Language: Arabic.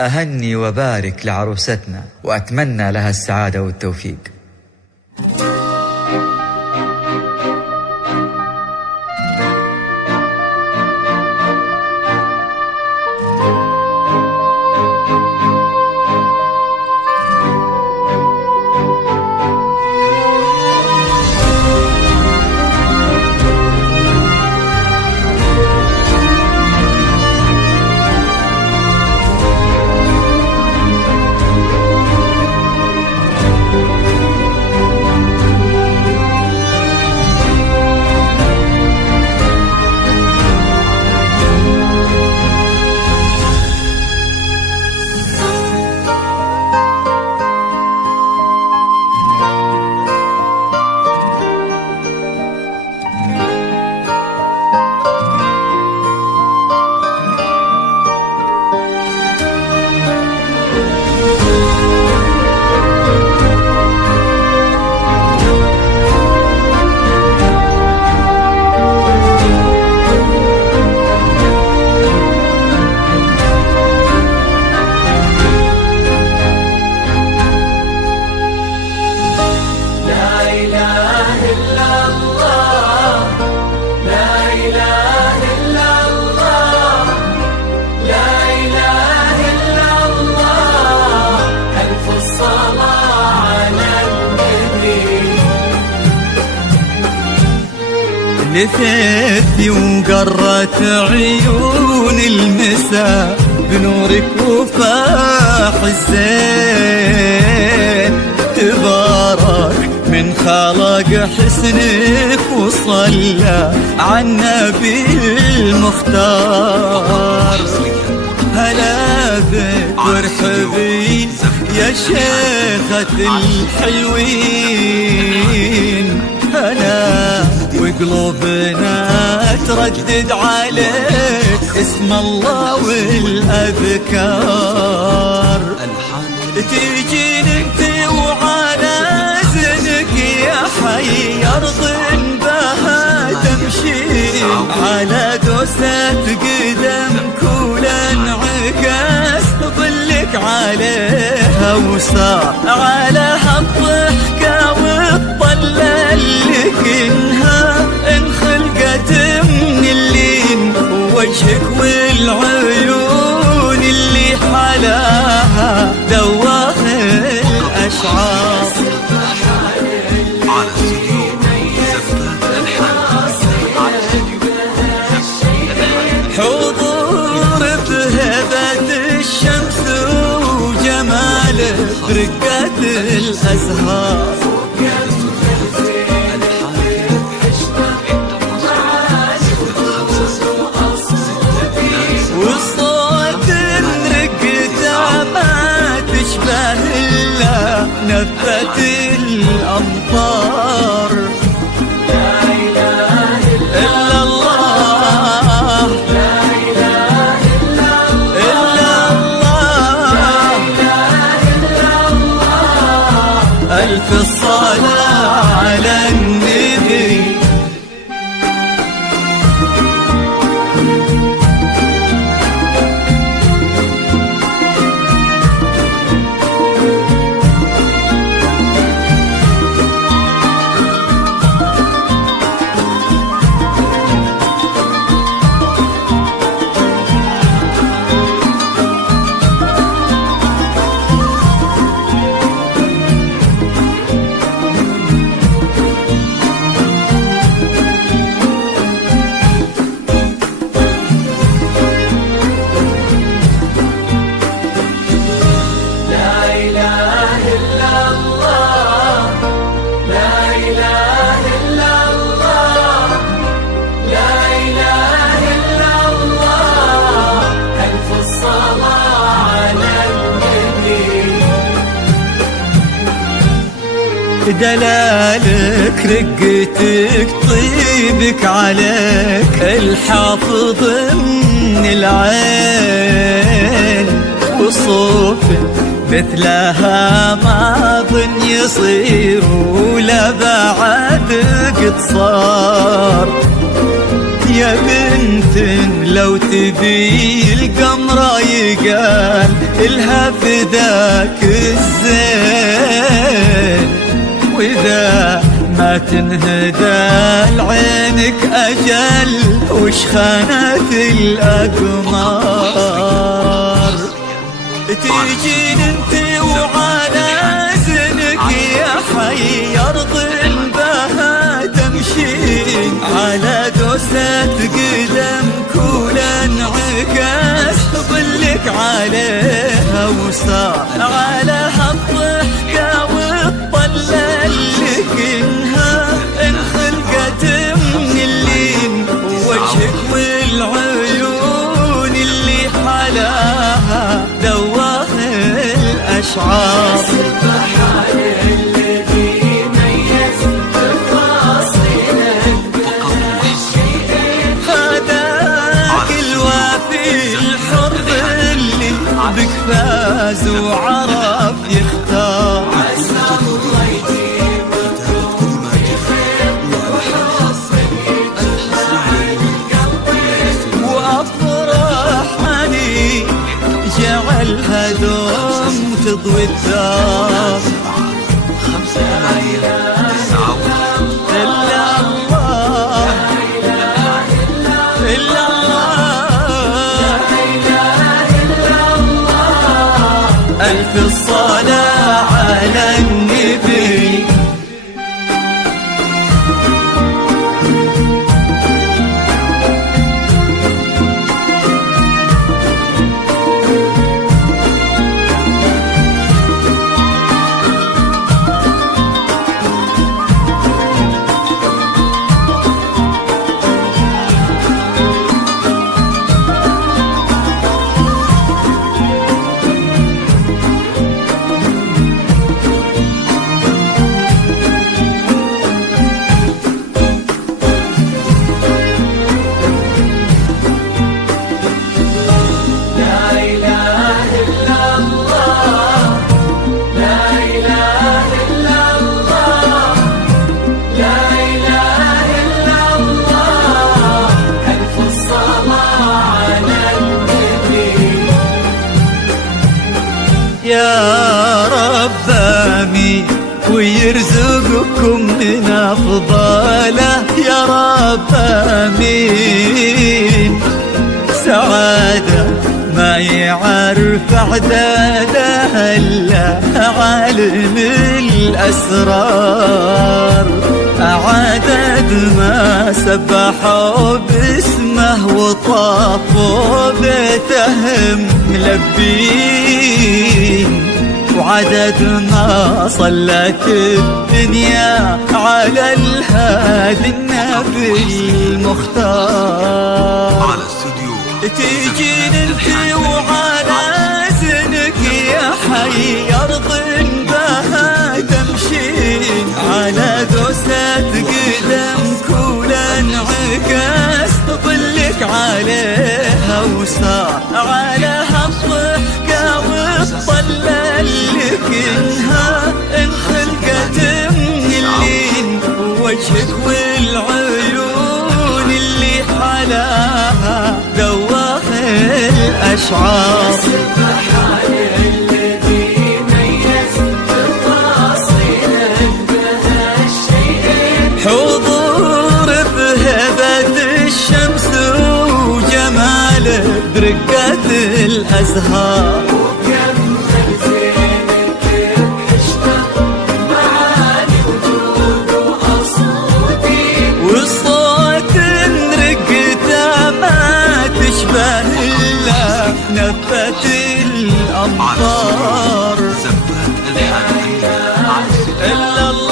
أهني وبارك لعروستنا وأتمنى لها السعادة والتوفيق. لثيتي وقرت عيون المساء بنورك وفاح الزين، تبارك من خلق حسنك وصلى على النبي المختار. هلا بك وارحبي يا شيخة الحلوين، هلا وقلوبنا تردد عليك اسم الله والأذكار. تيجي انت وعلى زنك يا حي أرض بها تمشي، على دوسة قدم كل انعكاس ظلك عليها وصار عليها الضحكة والطلة اللي كنها انخلقت من اللين، وجهك والعيون اللي حلاها دواخ الأشعار. حضور بهبة الشمس وجماله برقة الأزهار، والصوت رقته ما تشبه إلا نفة الأمطار. لا إله إلا الله، لا إله إلا الله، لا إله إلا الله. ألف الصلاة على النبي. دلالك رقتك طيبك عليك الحافظ من العين، وصوفك مثلها ما ظن يصير ولا بعد قد صار. يا بنت لو تبي القمرة يقال إلها فداك الزين، وإذا ما تنهدى لعينك أجل وش خانت الأقمار. تجين انت وعلى زنك يا حي أرض بها تمشين، على دوسة قدم كل انعكاس ظلك عليها وصار على هالضحكة والطلة لك إنها انخلقت من اللين، وجهك والعيون اللي حلاها دواخ الأشعار. بك فاز وعرف يختار، وأفرح علي جعلها دوم تضوي الدار. ألف الصلاة على النبي. يا رب آمين ويرزقكم من أفضاله، يا رب آمين. سعادة ما يعرف عدادها إلا عالم الأسرار، عدد ما سبحوا باسمه وطافوا بيتهم ملبين، وعدد ما صلت الدنيا على الهادي النبي المختار. تجين انت وعلى زنك يا حي أرض بها تمشين، على دوسة قدم كل انعكاس ظلك عليها وصار على هالضحكة والطلة لك إنها انخلقت من اللين، وجهك والعيون اللي حلاها دواخ الأشعار. حضور بهبة الشمس وجماله برقة الأزهار، والصوت رقته ما تشبه إلا نفة الأمطار. إلا الله